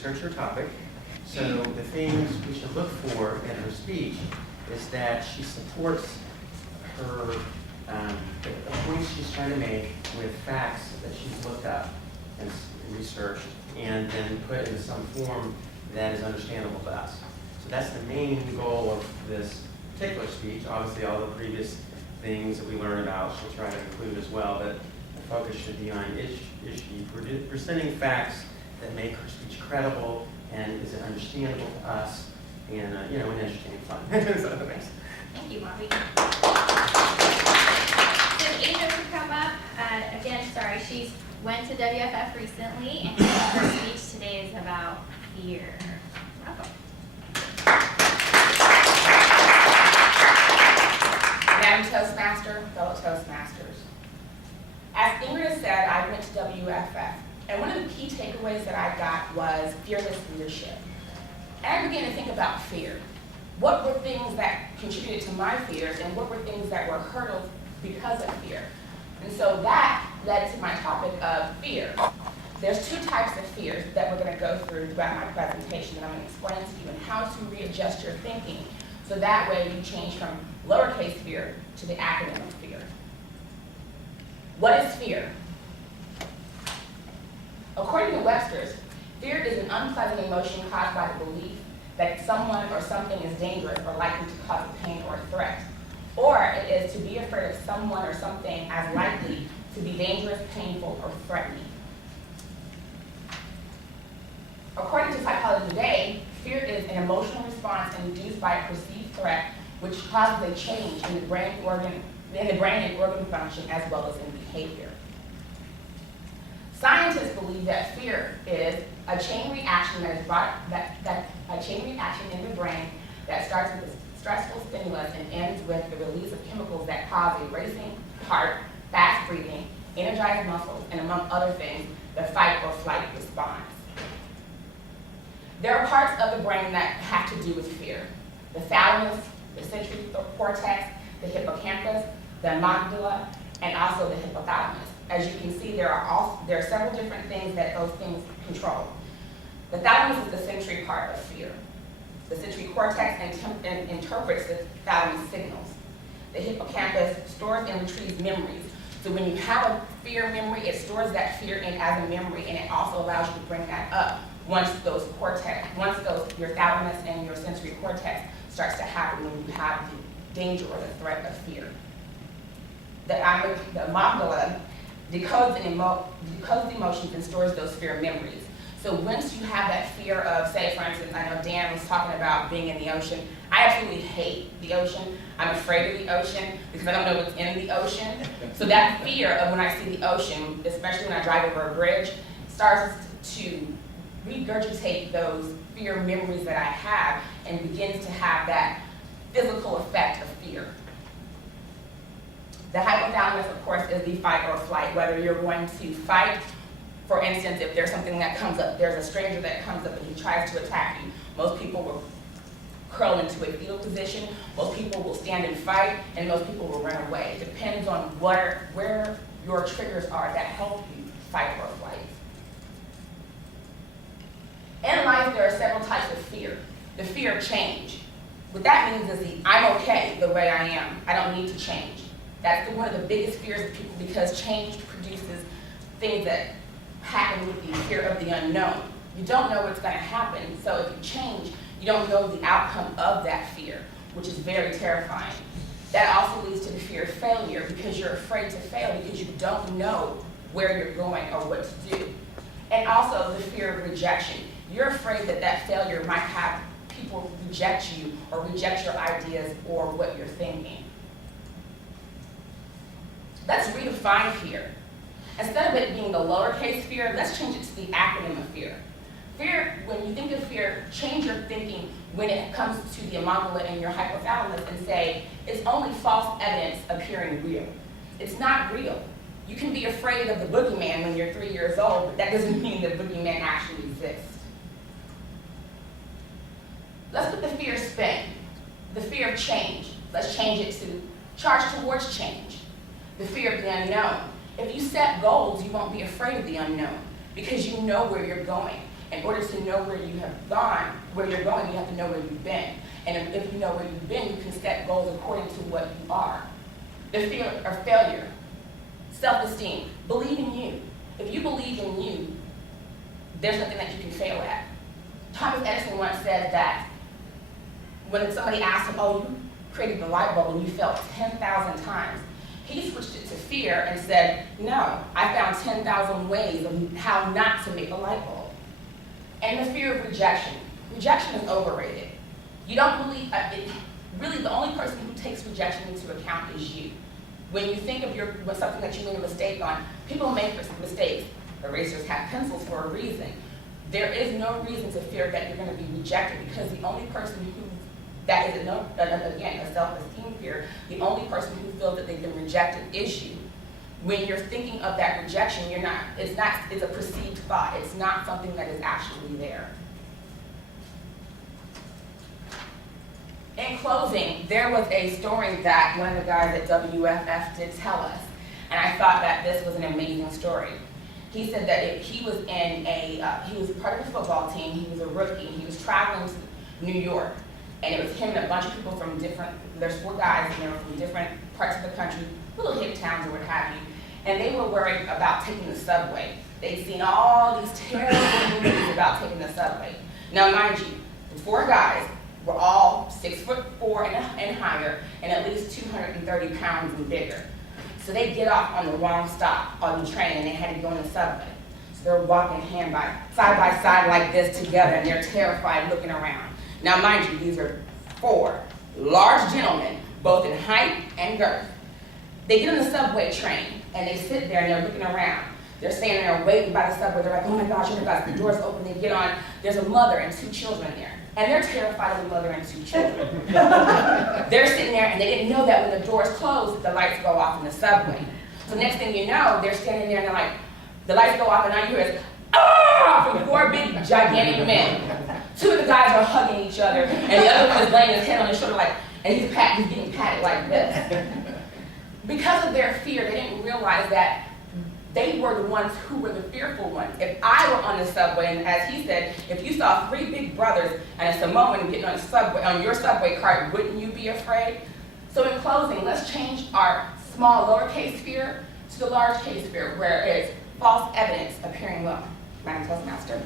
research her topic. So the things we should look for in her speech is that she supports her the points she's trying to make with facts that she's looked up and researched and then put in some form that is understandable to us. So that's the main goal of this particular speech. Obviously, all the previous things that we learn about she'll try to include as well, but the focus should be on is she presenting facts that make her speech credible and is it understandable to us and and interesting and fun. So, thanks. Thank you, Bobby. So Asia could come up. Again, sorry, she went to WFF recently, and her speech today is about fear. Welcome. Madam Toastmaster, fellow Toastmasters. As Ingrid said, I went to WFF, and one of the key takeaways that I got was fearless leadership. And I began to think about fear. What were things that contributed to my fears, and what were things that were hurdles because of fear? And so that led to my topic of fear. There's two types of fears that we're going to go through throughout my presentation, and I'm going to explain to you and how to readjust your thinking so that way you change from lowercase fear to the acronym of fear. What is fear? According to Webster's, fear is an unpleasant emotion caused by the belief that someone or something is dangerous or likely to cause a pain or a threat. Or it is to be afraid of someone or something as likely to be dangerous, painful, or threatening. According to Psychology Today, fear is an emotional response induced by a perceived threat which causes a change in the brain and organ function as well as in behavior. Scientists believe that fear is a chain reaction a chain reaction in the brain that starts with a stressful stimulus and ends with the release of chemicals that cause a racing heart, fast breathing, energized muscles, and among other things, the fight or flight response. There are parts of the brain that have to do with fear. The thalamus, the sensory cortex, the hippocampus, the amygdala, and also the hypothalamus. As you can see, there are several different things that those things control. The thalamus is the sensory part of fear. The sensory cortex interprets the thalamus signals. The hippocampus stores and retrieves memories. So when you have a fear memory, it stores that fear in as a memory, and it also allows you to bring that up once your thalamus and your sensory cortex starts to happen when you have the danger or the threat of fear. The amygdala decodes emotions and stores those fear memories. So once you have that fear of, say, for instance, I know Dan was talking about being in the ocean. I absolutely hate the ocean. I'm afraid of the ocean because I don't know what's in the ocean. So that fear of when I see the ocean, especially when I drive over a bridge, starts to regurgitate those fear memories that I have and begins to have that physical effect of fear. The hypothalamus, of course, is the fight or flight, whether you're going to fight. For instance, if there's something that comes up, there's a stranger that comes up and he tries to attack you, most people will curl into a fetal position, most people will stand and fight, and most people will run away. It depends on where your triggers are that help you fight or flight. In life, there are several types of fear. The fear of change. What that means is I'm okay the way I am. I don't need to change. That's one of the biggest fears of people because change produces things that happen with the fear of the unknown. You don't know what's going to happen, so if you change, you don't know the outcome of that fear, which is very terrifying. That also leads to the fear of failure because you're afraid to fail because you don't know where you're going or what to do. And also the fear of rejection. You're afraid that that failure might have people reject you or reject your ideas or what you're thinking. Let's redefine fear. Instead of it being the lowercase fear, let's change it to the acronym of fear. Fear, when you think of fear, change your thinking when it comes to the amygdala and your hypothalamus and say, it's only false evidence appearing real. It's not real. You can be afraid of the boogeyman when you're 3 years old, but that doesn't mean the boogeyman actually exists. Let's put the fear spin. The fear of change. Let's change it to charge towards change. The fear of the unknown. If you set goals, you won't be afraid of the unknown because you know where you're going. In order to know where you have gone, where you're going, you have to know where you've been. And if you know where you've been, you can set goals according to what you are. The fear of failure, self-esteem, believe in you. If you believe in you, there's nothing that you can fail at. Thomas Edison once said that when somebody asked him, oh, you created the light bulb and you failed 10,000 times, he switched it to fear and said, no, I found 10,000 ways of how not to make a light bulb. And the fear of rejection. Rejection is overrated. You don't believe, really the only person who takes rejection into account is you. When you think of something that you made a mistake on, people make mistakes. Erasers have pencils for a reason. There is no reason to fear that you're going to be rejected, because the only person who, that is, again, a self-esteem fear, the only person who feels that they've been rejected is you. When you're thinking of that rejection, it's a perceived thought. It's not something that is actually there. In closing, there was a story that one of the guys at WFF did tell us, and I thought that this was an amazing story. He said that he was he was part of a football team, he was a rookie, he was traveling to New York, and it was him and a bunch of people from there's 4 guys, and they were from different parts of the country, little hick towns or what have you, and they were worried about taking the subway. They'd seen all these terrible movies about taking the subway. Now mind you, the 4 guys were all 6'4" and higher, and at least 230 pounds and bigger. So they get off on the wrong stop on the train, and they had to go in the subway. So they're walking side by side like this together, and they're terrified looking around. Now mind you, these are 4 large gentlemen, both in height and girth. They get on the subway train, and they sit there, and they're looking around. They're standing there waiting by the subway. They're like, oh my gosh, the door's open. They get on. There's a mother and 2 children there. And they're terrified of the mother and 2 children. They're sitting there, and they didn't know that when the doors close, the lights go off in the subway. So next thing you know, they're standing there, and they're like, the lights go off, and all you hear is, ah, from 4 big, gigantic men. 2 of the guys are hugging each other, and the other one is laying his head on his shoulder, like, and he's getting patted like this. Because of their fear, they didn't realize that they were the ones who were the fearful ones. If I were on the subway, and as he said, if you saw 3 big brothers and a Samoan getting on your subway cart, wouldn't you be afraid? So in closing, let's change our small lowercase fear to the large case fear, where it's false evidence appearing well. Madam Toastmaster.